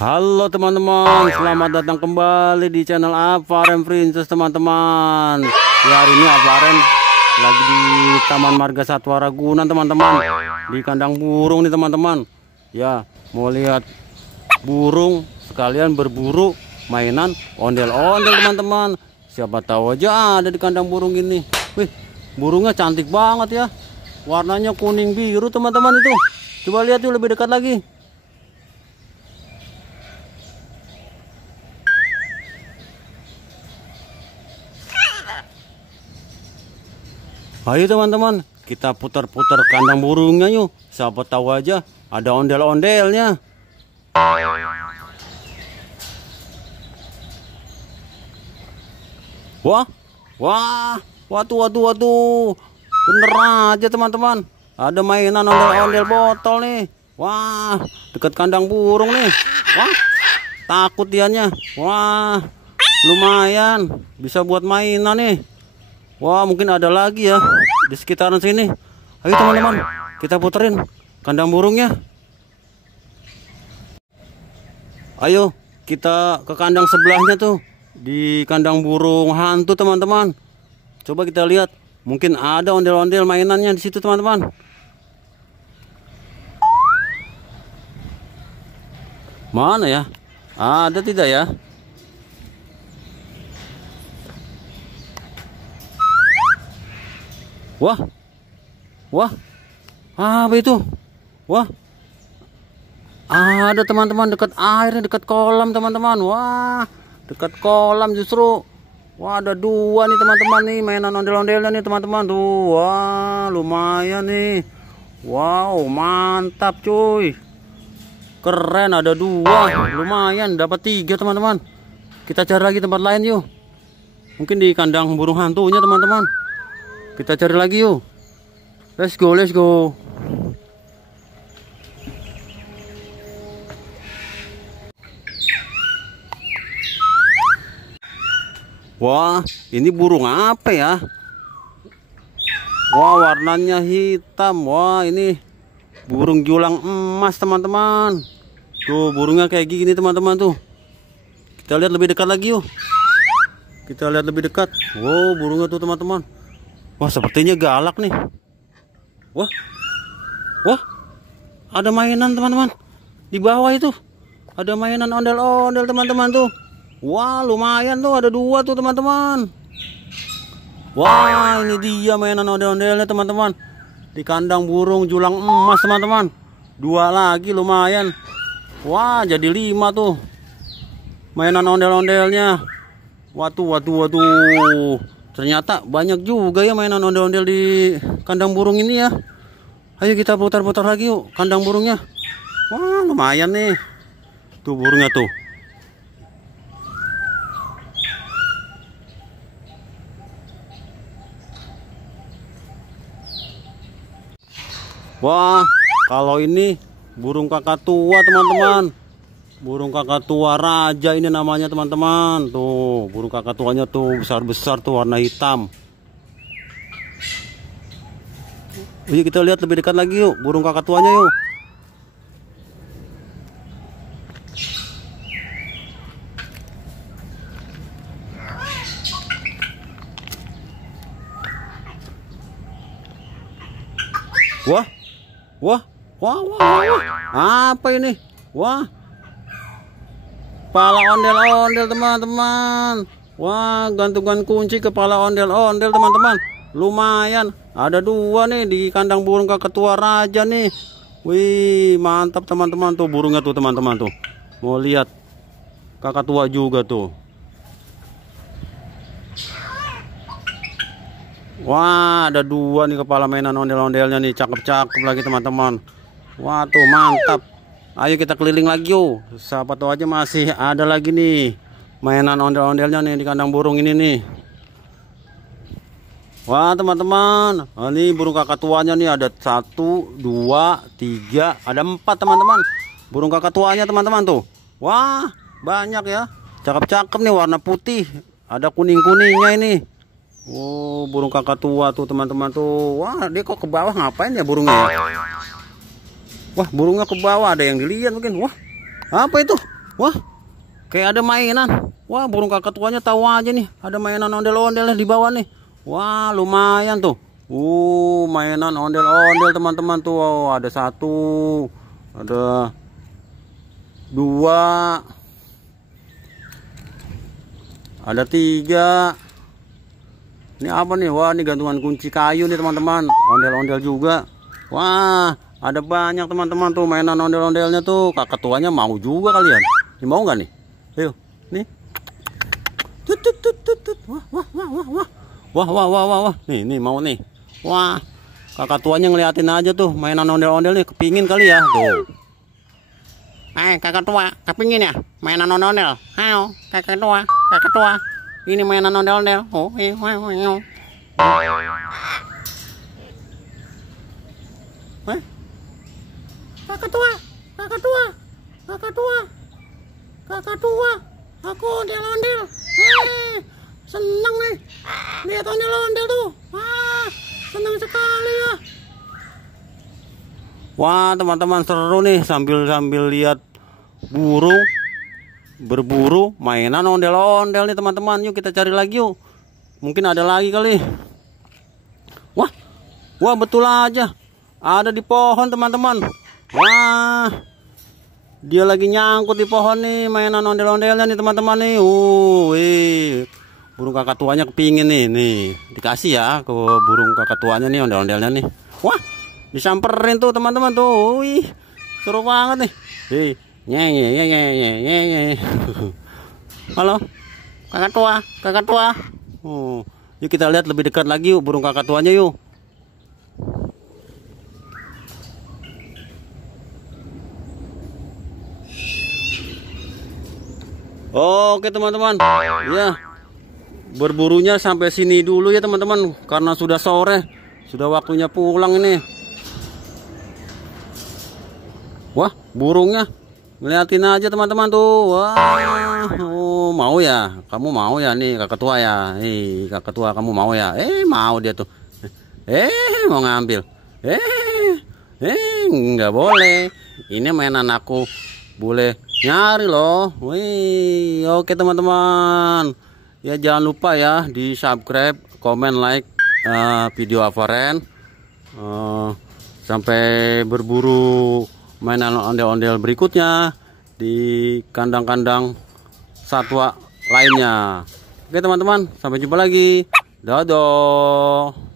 Halo teman-teman, selamat datang kembali di channel Avarem Princess teman-teman. Ya, hari ini Avarem lagi di Taman Marga Satwa Ragunan teman-teman, di kandang burung nih teman-teman. Ya, mau lihat burung sekalian berburu mainan ondel-ondel teman-teman. Siapa tahu aja ada di kandang burung ini. Wih, burungnya cantik banget ya, warnanya kuning biru teman-teman itu. Coba lihat yuk lebih dekat lagi. Ayo teman-teman, kita putar-putar kandang burungnya yuk. Siapa tahu aja ada ondel-ondelnya. Wah, waduh. Bener aja teman-teman. Ada mainan ondel-ondel botol nih. Wah, dekat kandang burung nih. Wah, takut dianya. Wah, lumayan bisa buat mainan nih. Wah, mungkin ada lagi ya di sekitaran sini. Ayo teman-teman, kita puterin kandang burungnya. Ayo kita ke kandang sebelahnya tuh, di kandang burung hantu teman-teman. Coba kita lihat, mungkin ada ondel-ondel mainannya di situ teman-teman. Mana ya? Ada tidak ya? Wah, apa itu? Wah, ada teman-teman dekat air, dekat kolam teman-teman. Wah, dekat kolam justru. Wah, ada dua nih teman-teman nih mainan ondel-ondelnya nih teman-teman tuh. Wah, lumayan nih. Wow, mantap cuy. Keren, ada dua. Lumayan, dapat 3 teman-teman. Kita cari lagi tempat lain yuk. Mungkin di kandang burung hantunya teman-teman. Kita cari lagi yuk. Let's go. Wah, ini burung apa ya? Wah, warnanya hitam. Wah, ini burung julang emas teman-teman. Tuh, burungnya kayak gini teman-teman tuh. Kita lihat lebih dekat lagi yuk. Kita lihat lebih dekat. Wow, burungnya tuh teman-teman. Wah, sepertinya galak nih. Wah, ada mainan teman-teman. Di bawah itu ada mainan ondel-ondel teman-teman tuh. Wah, lumayan tuh, ada 2 tuh teman-teman. Wah, ini dia mainan ondel-ondelnya teman-teman. Di kandang burung julang emas teman-teman. 2 lagi lumayan. Wah, jadi 5 tuh mainan ondel-ondelnya. Waduh. Ternyata banyak juga ya mainan ondel-ondel di kandang burung ini ya. Ayo kita putar-putar lagi yuk kandang burungnya. Wah, lumayan nih. Tuh burungnya tuh. Wah, kalau ini burung kakak tua teman-teman. Burung kakak tua raja ini namanya teman-teman. Tuh, burung kakak tuanya tuh besar-besar tuh warna hitam. Yuk kita lihat lebih dekat lagi yuk burung kakak tuanya yuk. Wah. Apa ini? Wah. Kepala ondel-ondel teman-teman. Wah, gantungan kunci kepala ondel-ondel teman-teman. Lumayan, ada 2 nih di kandang burung kakak tua raja nih. Wih, mantap teman-teman tuh burungnya tuh teman-teman tuh. Mau lihat kakak tua juga tuh. Wah, ada 2 nih kepala mainan ondel-ondelnya nih, cakep-cakep lagi teman-teman. Wah, tuh mantap. Ayo kita keliling lagi yuk. Siapa tahu aja masih ada lagi nih mainan ondel-ondelnya nih di kandang burung ini nih. Wah teman-teman, ini burung kakak tuanya nih ada 1, 2, 3, ada 4 teman-teman. Burung kakak tuanya teman-teman tuh. Wah, banyak ya. Cakep-cakep nih, warna putih. Ada kuning-kuningnya ini. Oh, burung kakak tua tuh teman-teman tuh. Wah, dia kok ke bawah ngapain ya burungnya ya? Wah, burungnya ke bawah, ada yang dilihat mungkin. Wah, apa itu? Wah, kayak ada mainan. Wah, burung kakatuanya tahu aja nih. Ada mainan ondel-ondel di bawah nih. Wah, lumayan tuh. Mainan ondel-ondel teman-teman tuh. Oh, ada 1, ada 2, ada 3. Ini apa nih? Wah, ini gantungan kunci kayu nih teman-teman. Ondel-ondel juga. Wah, ada banyak teman-teman tuh mainan ondel-ondelnya tuh. Kakatuanya mau juga kalian. Ini mau nggak nih? Ayo, nih. Wah. Nih mau nih. Wah, kakatuanya ngeliatin aja tuh mainan ondel-ondel nih. Kepingin kali ya. Tuh. Kakatua, kepingin ya mainan ondel-ondel? Ayo, kakatua. Ini mainan ondel-ondel. Kakatua, aku ondel-ondel. Seneng nih lihat ondel-ondel tuh. Senang sekali ya. Wah, teman-teman, seru nih sambil lihat burung berburu mainan ondel-ondel nih teman-teman. Yuk kita cari lagi yuk. Mungkin ada lagi kali. Wah, betul aja. Ada di pohon teman-teman. Wah, dia lagi nyangkut di pohon nih mainan ondel-ondelnya nih teman-teman nih. Burung kakatuanya kepingin nih. Dikasih ya ke burung kakatuanya nih ondel-ondelnya nih. Wah, disamperin tuh teman-teman tuh. Seru banget nih. Halo, kakatua. Yuk kita lihat lebih dekat lagi yuk burung kakatuanya yuk. Oke teman-teman, ya berburunya sampai sini dulu ya teman-teman, karena sudah sore, sudah waktunya pulang ini. Wah, burungnya ngeliatin aja teman-teman tuh. Wah, mau ya, kamu mau ya nih kakatua ya. Kakatua kamu mau ya? Mau dia tuh. Mau ngambil. Nggak boleh. Ini mainan aku, boleh nyari loh. Oke teman-teman. Ya jangan lupa ya di subscribe, komen, like video Avaren. Sampai berburu mainan ondel-ondel berikutnya di kandang-kandang satwa lainnya. Oke teman-teman, sampai jumpa lagi. Dadah.